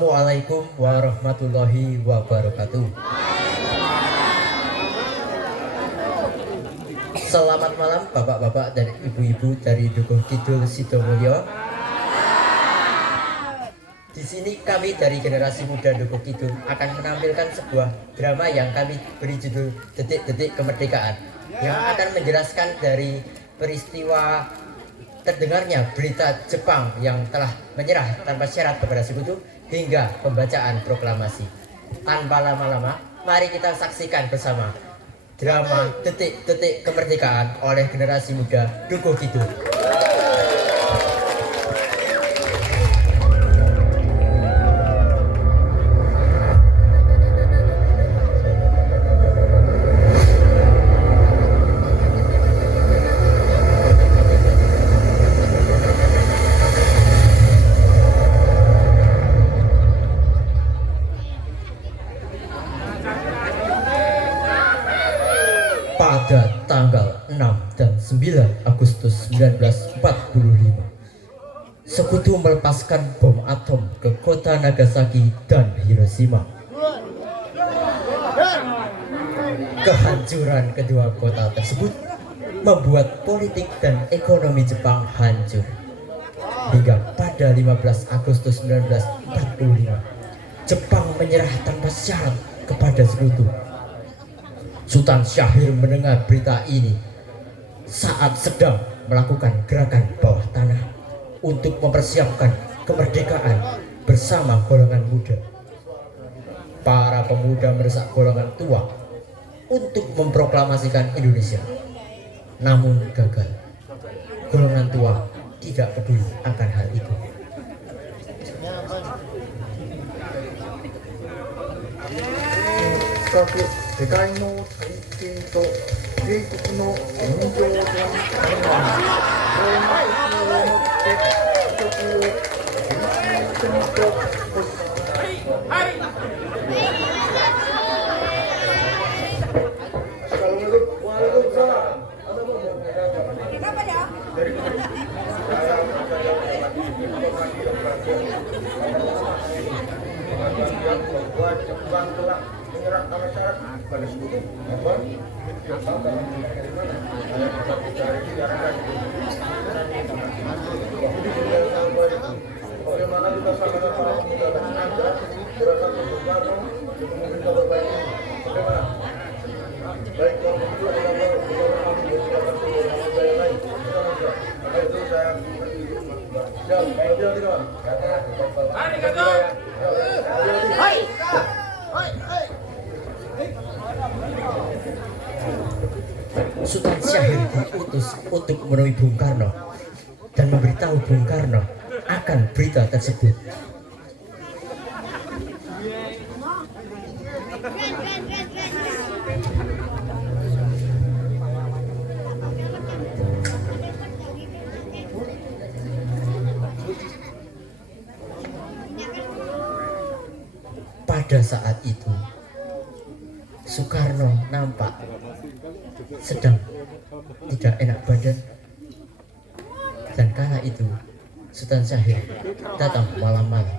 Assalamualaikum warahmatullahi wabarakatuh. Selamat malam bapak-bapak dan ibu-ibu dari Dukuh Kidul Sidomulyo. Di sini kami dari generasi muda Dukuh Kidul akan menampilkan sebuah drama yang kami beri judul Detik-Detik Kemerdekaan, yang akan menjelaskan dari peristiwa terdengarnya berita Jepang yang telah menyerah tanpa syarat kepada Sekutu hingga pembacaan proklamasi. Tanpa lama-lama, mari kita saksikan bersama drama Detik-Detik Kemerdekaan oleh generasi muda Dukuh Kidul. Pada tanggal 6 dan 9 Agustus 1945, Sekutu melepaskan bom atom ke kota Nagasaki dan Hiroshima. Kehancuran kedua kota tersebut membuat politik dan ekonomi Jepang hancur. Hingga pada 15 Agustus 1945, Jepang menyerah tanpa syarat kepada Sekutu. Sultan Syahrir mendengar berita ini saat sedang melakukan gerakan bawah tanah untuk mempersiapkan kemerdekaan bersama golongan muda. Para pemuda mendesak golongan tua untuk memproklamasikan Indonesia, namun gagal. Golongan tua tidak peduli akan hal itu. Sebagai menyerah tanpa syarat pada Sekutu. Bagaimana kita sama-sama para pemuda dan Anda gerakan Bung Karno pemerintah berbaik. Bagaimana? Baik kalau begitu ada beberapa silakan ke yang lain. Maka itu saya siap. Tidak tidak. Hari kata. Hai. Sultan Syahrir diutus untuk menemui Bung Karno dan memberitahu Bung Karno akan berita tersebut. Pada saat itu Soekarno nampak sedang tidak enak badan, dan kala itu Sultan Syahrir datang malam-malam.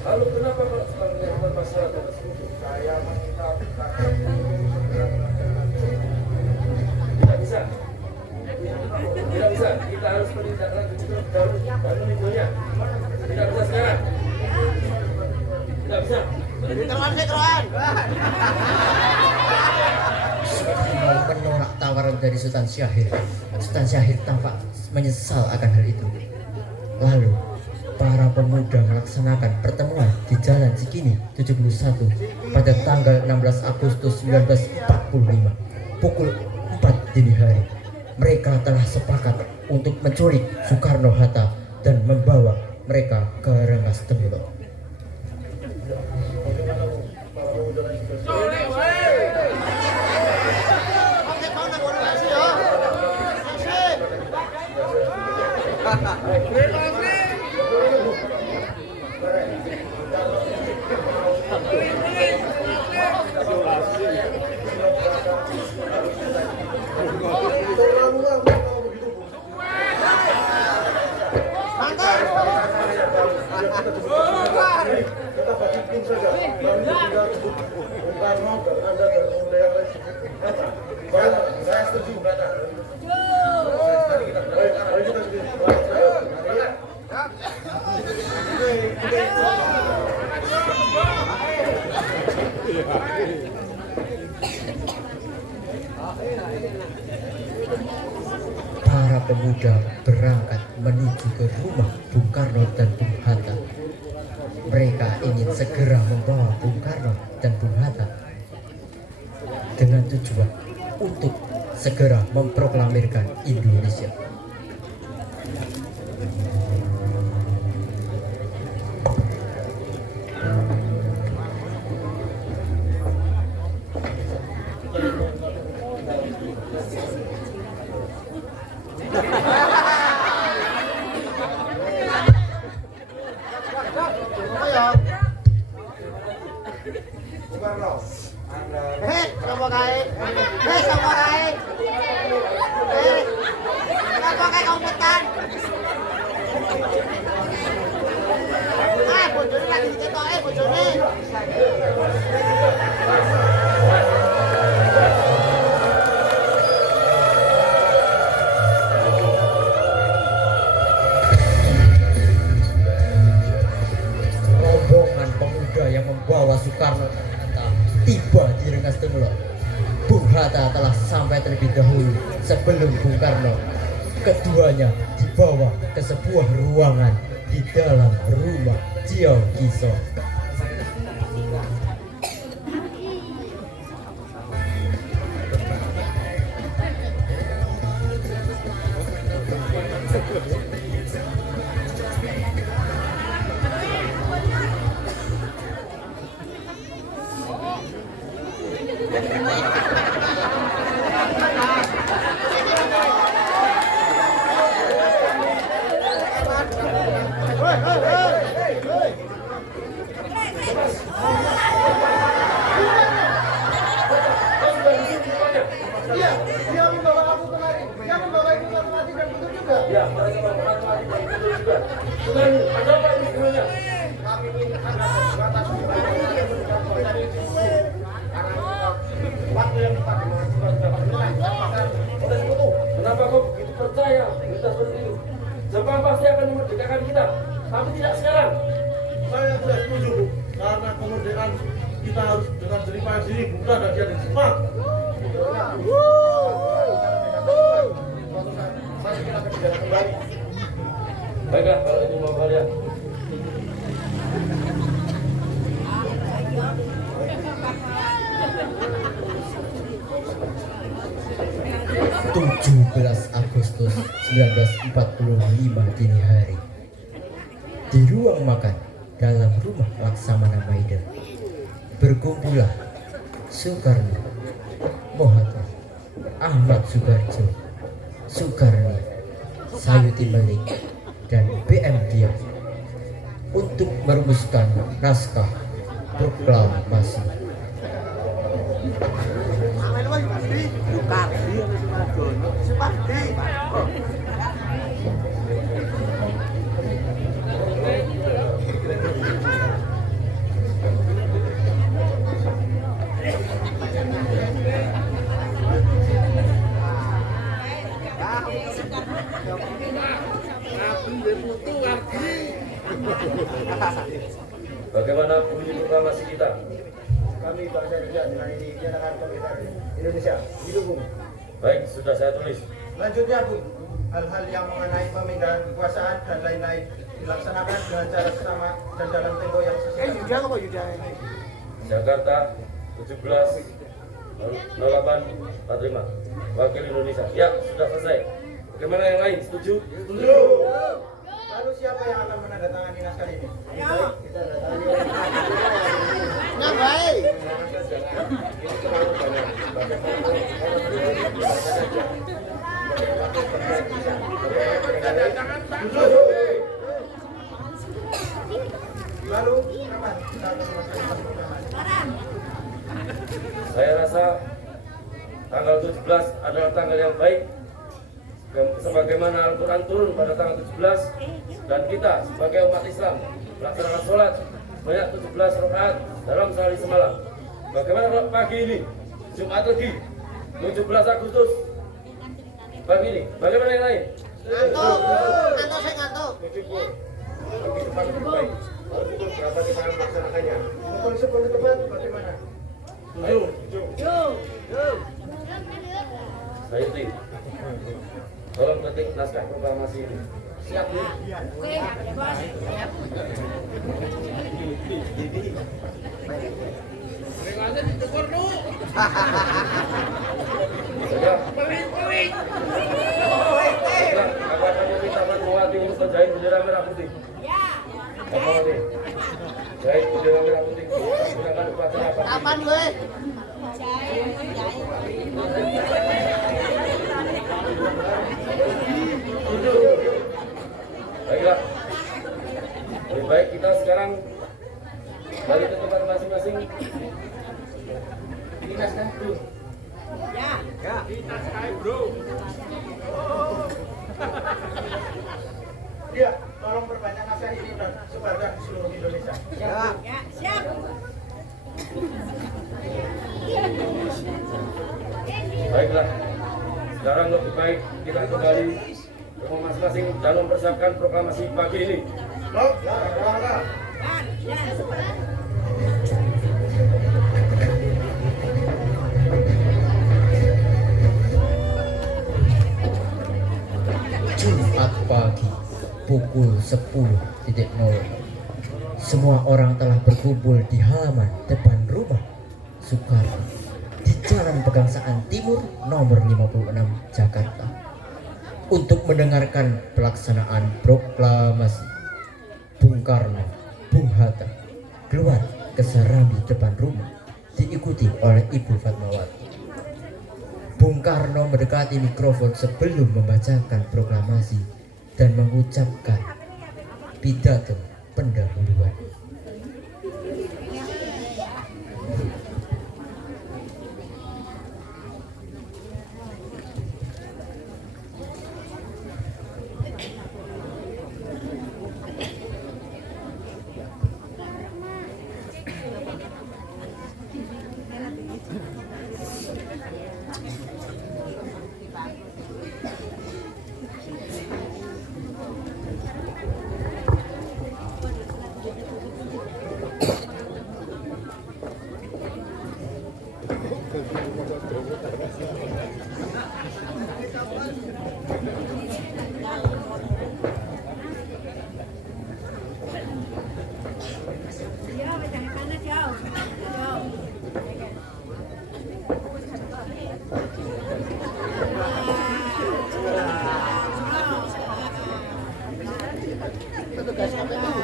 Lalu kenapa kalau sebenarnya masyarakat tersebut saya meminta tidak bisa, kita harus menindaklanjuti baru minggunya, tidak bisa sekarang, tidak bisa. Soekarno menolak tawaran dari Sultan Syahrir. Sultan Syahrir tampak menyesal akan hal itu. Lalu para pemuda melaksanakan pertemuan di Jalan Cikini 71 pada tanggal 16 Agustus 1945 pukul 4 dini hari. Mereka telah sepakat untuk menculik Soekarno-Hatta dan membawa mereka ke Rengas Dengklok. Para pemuda berangkat menuju ke rumah Bung Karno dan Bung Hatta. Mereka ingin segera membawa Bung Karno dan Bung Hatta dengan tujuan untuk segera memproklamirkan Indonesia. Rombongan pemuda yang membawa Soekarno dan Hatta tiba di Rengas Dengklok. Bung Hatta telah sampai terlebih dahulu sebelum Bung Karno. Keduanya dibawa ke sebuah ruangan di dalam rumah Jiao Kiso. Kenapa kau begitu percaya berita seperti itu? Jepang pasti akan memerdekakan kita, tapi tidak sekarang. Saya tidak setuju, Bu. Karena kemerdekaan kita harus dengan jeripaya sendiri, bukan hanya di Jepang. Baiklah, kalau itu mau kalian. Belas Agustus 1945 dini hari, di ruang makan dalam rumah Laksamana Maida, berkumpullah Soekarno, Mohatta, Ahmad Subarjo, Soekarni, Sayuti Melik, dan BM Dias untuk merumuskan naskah proklamasi. Bagaimana bunyi proklamasi kita? Kami bangsa Indonesia dengan ini menyatakan kemerdekaan Indonesia didukung. Baik, sudah saya tulis. Lanjutnya, Bu, hal-hal yang mengenai pemindahan kekuasaan dan lain-lain dilaksanakan dengan cara sama dan dalam tempo yang sesuai. Jakarta 17/08/45 Wakil Indonesia. Ya, sudah selesai. Bagaimana yang lain? Setuju? Setuju. Lalu siapa yang akan menandatangani naskah ini? Nah, baik. Lalu kapan kita akan melaksanakan proklamasi? Saya rasa tanggal 17 adalah tanggal yang baik. Sebagaimana Al-Quran turun pada tanggal 17 dan kita sebagai umat Islam melaksanakan sholat sebanyak 17 rakaat dalam sehari semalam. Bagaimana pagi ini, Jumat Legi 17 Agustus pagi ini? Bagaimana yang lain? Ngantuk, saya ngantuk. Lebih cepat lebih baik. Berapa kita akan melaksanakannya? Pukul 10 tepat bagaimana? Setuju. Saya itu. Tolong ketik naskah proklamasi ini. Siap, Bu? Sudah. Apakah kamu minta Fatmawati untuk menjahit bendera merah putih? Ya. Fatmawati, jahit bendera merah putih. Gunakan upacara apa? Kapan gue? Baiklah. Lebih baik kita sekarang balik ke tempat masing-masing. Ini naskah, Bro. Iya, tolong perbanyak naskah ini dan sebarkan di seluruh Indonesia. Baiklah. Sekarang lebih baik kita kembali ke rumah masing-masing dan mempersiapkan proklamasi pagi ini. Stop. Langkah. Jumat pagi pukul 10.00. Semua orang telah berkumpul di halaman depan rumah Soekarno di Jalan Pegangsaan Timur nomor 56 Jakarta untuk mendengarkan pelaksanaan proklamasi. Bung Karno, Bung Hatta keluar ke serambi depan rumah diikuti oleh Ibu Fatmawati. Bung Karno mendekati mikrofon sebelum membacakan proklamasi dan mengucapkan pidato pendahuluan.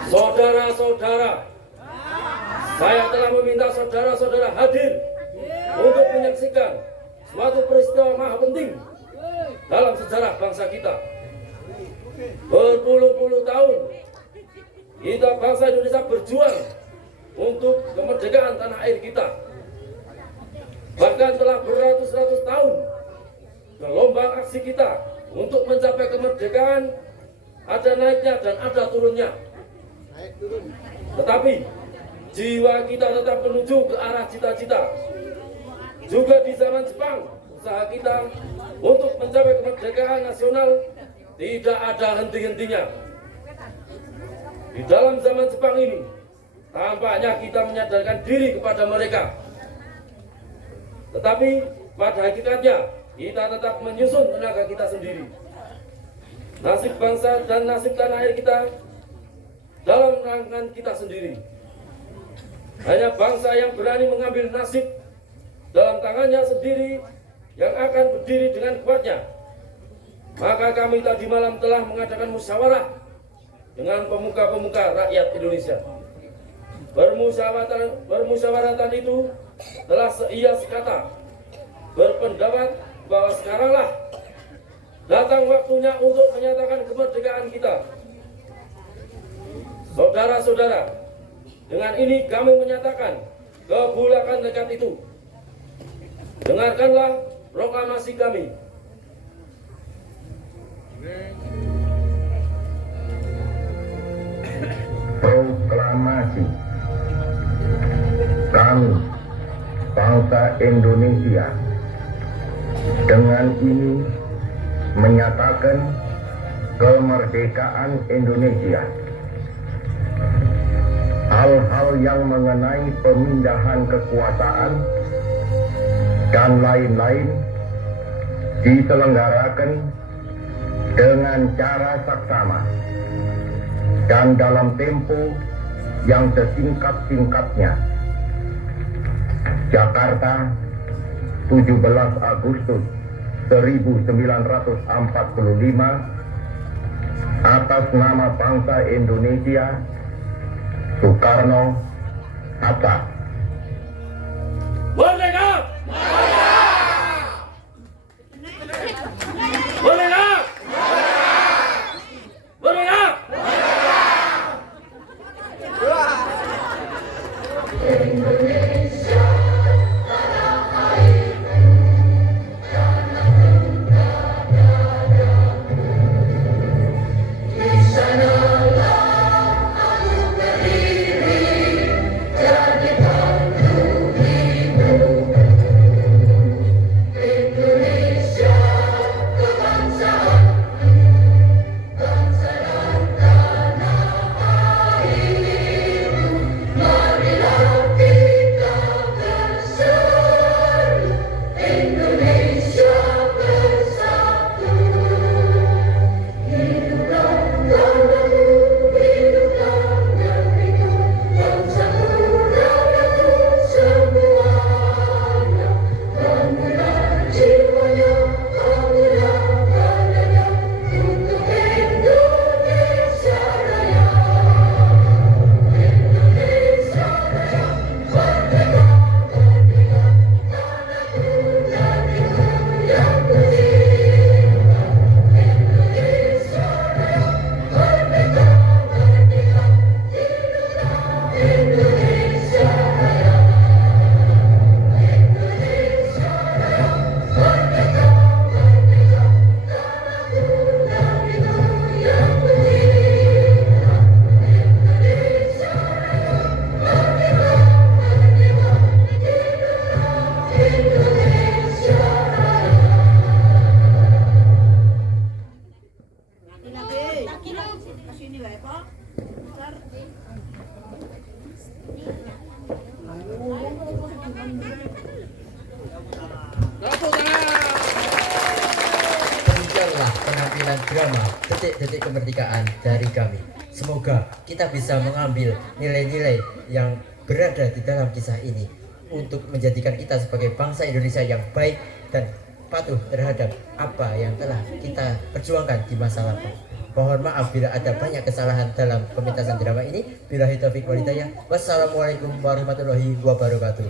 Saudara-saudara, saya telah meminta saudara-saudara hadir untuk menyaksikan suatu peristiwa maha penting dalam sejarah bangsa kita. Berpuluh-puluh tahun kita bangsa Indonesia berjuang untuk kemerdekaan tanah air kita. Bahkan telah beratus-ratus tahun gelombang aksi kita untuk mencapai kemerdekaan ada naiknya dan ada turunnya. Tetapi jiwa kita tetap menuju ke arah cita-cita. Juga di zaman Jepang, usaha kita untuk mencapai kemerdekaan nasional tidak ada henti-hentinya. Di dalam zaman Jepang ini, tampaknya kita menyadarkan diri kepada mereka. Tetapi pada hakikatnya, kita tetap menyusun tenaga kita sendiri. Nasib bangsa dan nasib tanah air kita dalam tangan kita sendiri. Hanya bangsa yang berani mengambil nasib dalam tangannya sendiri yang akan berdiri dengan kuatnya. Maka kami tadi malam telah mengadakan musyawarah dengan pemuka-pemuka rakyat Indonesia. Bermusyawaratan itu telah seia sekata berpendapat bahwa sekaranglah datang waktunya untuk menyatakan kemerdekaan kita. Saudara-saudara, dengan ini kami menyatakan kebulakan tekad itu. Dengarkanlah proklamasi kami. Proklamasi kami, bangsa Indonesia, dengan ini menyatakan kemerdekaan Indonesia. Hal-hal yang mengenai pemindahan kekuasaan dan lain-lain diselenggarakan dengan cara saksama dan dalam tempo yang sesingkat-singkatnya. Jakarta, 17 Agustus 1945, atas nama bangsa Indonesia, Soekarno Hatta. Merdeka! Merdeka! Merdeka! Demikianlah penampilan drama detik-detik kemerdekaan dari kami. Semoga kita bisa mengambil nilai-nilai yang berada di dalam kisah ini untuk menjadikan kita sebagai bangsa Indonesia yang baik dan patuh terhadap apa yang telah kita perjuangkan di masa lalu. Mohon maaf bila ada banyak kesalahan dalam pementasan drama ini. Billahi taufiq wal hidayah. Wassalamualaikum warahmatullahi wabarakatuh.